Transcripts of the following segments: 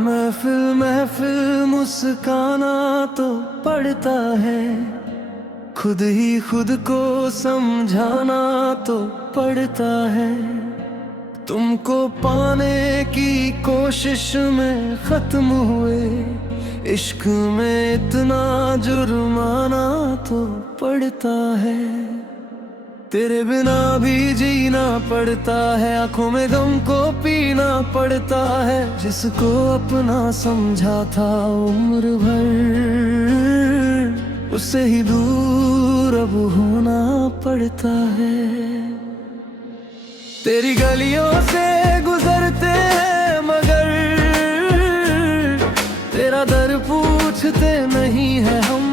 महफिल महफिल मुस्काना तो पड़ता है, खुद ही खुद को समझाना तो पड़ता है। तुमको पाने की कोशिश में खत्म हुए इश्क में इतना जुर्माना तो पड़ता है। तेरे बिना भी जीना पड़ता है, आंखों में गम को पीना पड़ता है। जिसको अपना समझा था उम्र भर, उससे ही दूर अब होना पड़ता है। तेरी गलियों से गुजरते हैं मगर तेरा दर पूछते नहीं है हम।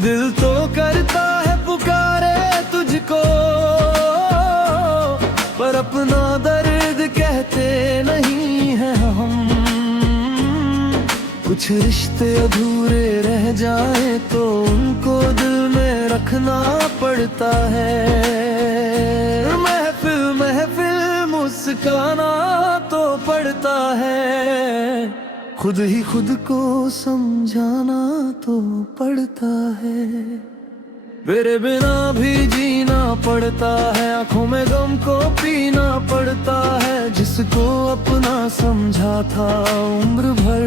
दिल तो करता है पुकारे तुझको, पर अपना दर्द कहते नहीं है हम। कुछ रिश्ते अधूरे रह जाए तो उनको दिल में रखना पड़ता है। महफिल महफिल मुस्काना तो पड़ता है, खुद ही खुद को समझाना तो पड़ता है। तेरे बिना भी जीना पड़ता है, आंखों में गम को पीना पड़ता है। जिसको अपना समझा था उम्र भर,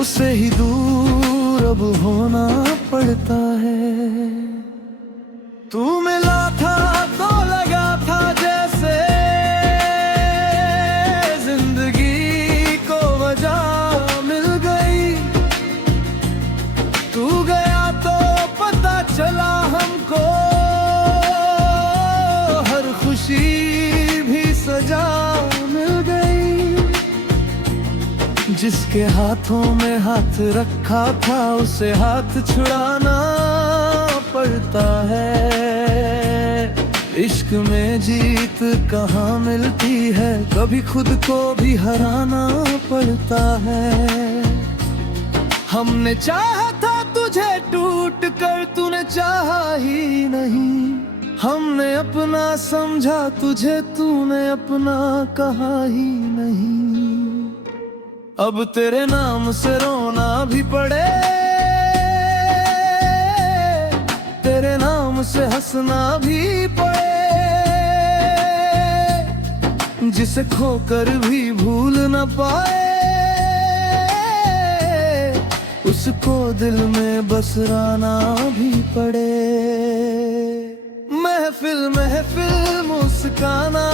उससे ही दूर अब होना पड़ता है। तू मिला था तो लगा था जैसे जिंदगी को वजह मिल गई। तू गया तो पता चला हमको हर खुशी भी सजा मिल गई। जिसके हाथों में हाथ रखा था उसे हाथ छुड़ाना पड़ता है। इश्क में जीत कहाँ मिलती है, कभी खुद को भी हराना पड़ता है। हमने चाहा था तुझे टूट कर, तूने चाहा ही नहीं। हमने अपना समझा तुझे, तूने अपना कहा ही नहीं। अब तेरे नाम से रोना भी पड़े, तेरे नाम से हंसना भी पड़े। जिसे खोकर भी भूल न पाए, उसको दिल में बसराना भी पड़े। महफिल महफिल मुस्काना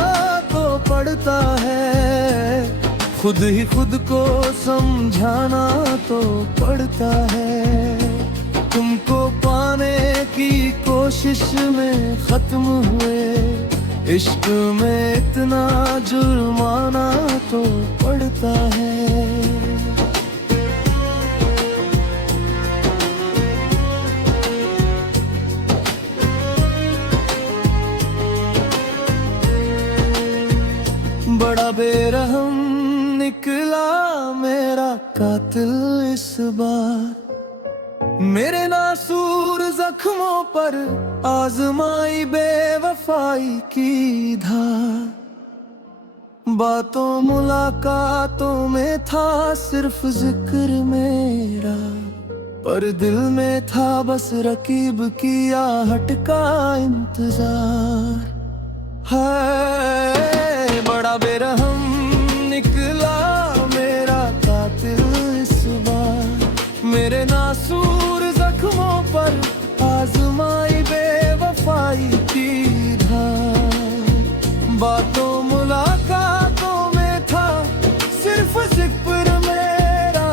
तो पड़ता है, खुद ही खुद को समझाना तो पड़ता है। तुमको पाने की कोशिश में खत्म हुए इश्क में इतना जुर्माना तो पड़ता है। बड़ा बेरहम निकला मेरा कातिल इस बार, मेरे नासूर जख्मों पर आजमाई बेवफाई की धार। बातों मुलाकातों में था सिर्फ जिक्र मेरा, पर दिल में था बस रकीब की आहट का इंतजार। है बड़ा बेरहम निकला मेरा कातिल इस बार, मेरे नासूर जख्मों पर आजमाई बेवफाई की धार। बातों मुलाकातों में था सिर्फ जिक्र मेरा,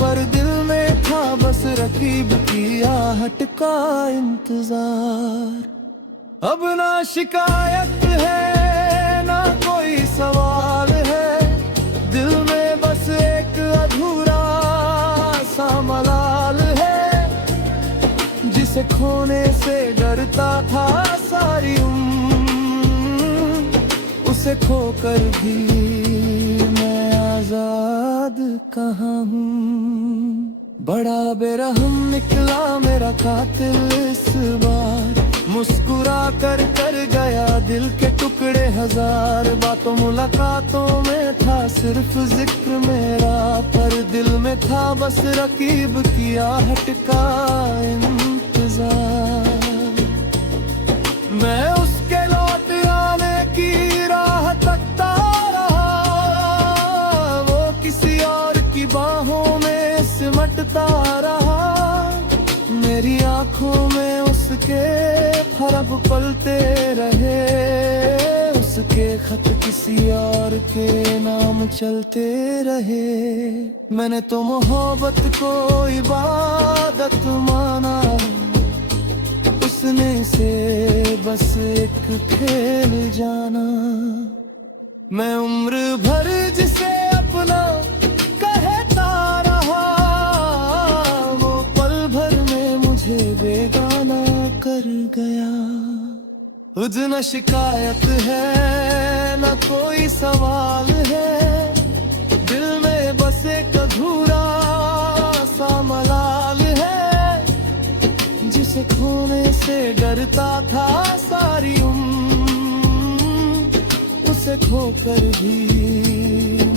पर दिल में था बस रकीब की आहट का इंतजार। अब ना शिकायत है ना कोई सवाल है, दिल में बस एक अधूरा सा मलाल है। जिसे खोने से डरता था सारी उम्र, उसे खोकर भी मैं आजाद कहाँ हूँ। बड़ा बेरहम निकला मेरा कातिल इस बार, मुस्कुरा कर गया दिल के टुकड़े हजार। बातों मुलाकातों में था सिर्फ जिक्र मेरा, पर दिल में था बस रकीब किया हटका इंतजार। मैं उसके लौट आने की राह तकता रहा, वो किसी और की बाहों में सिमटता रहा। मेरी आंखों में उसके ख्वाब पलते रहे, उसके खत किसी और के नाम चलते रहे। मैंने तो मोहब्बत को इबादत माना, उसने इसे बस एक खेल जाना। मैं उम्र भर जिसे अपना कहता रहा, वो पल भर में मुझे बेगाना कर गया। खुद न शिकायत है न कोई सवाल है, दिल में बस एक अधूरा सा मलाल है, जिसे खोने से डरता था सारी उम्र, उसे खोकर भी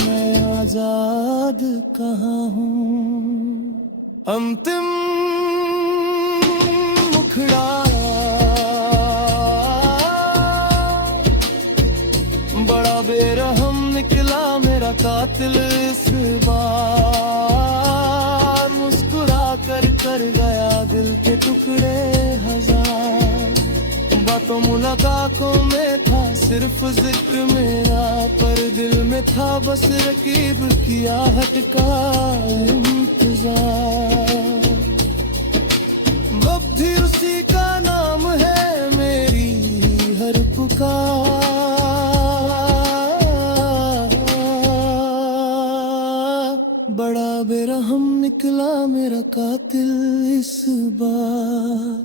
मैं आजाद कहाँ हूँ। अंतिम मुखड़ा बड़ा बेरहम निकला मेरा कातिल इस बार। मुस्कुरा कर गया दिल के टुकड़े हजार। बातों मुलाकातों में था सिर्फ जिक्र मेरा, पर दिल में था बस रकीब किया हटका इंतजार। अब भी उसी का नाम है मेरी हर पुकार। बड़ा बेरहम निकला मेरा कातिल इस बार।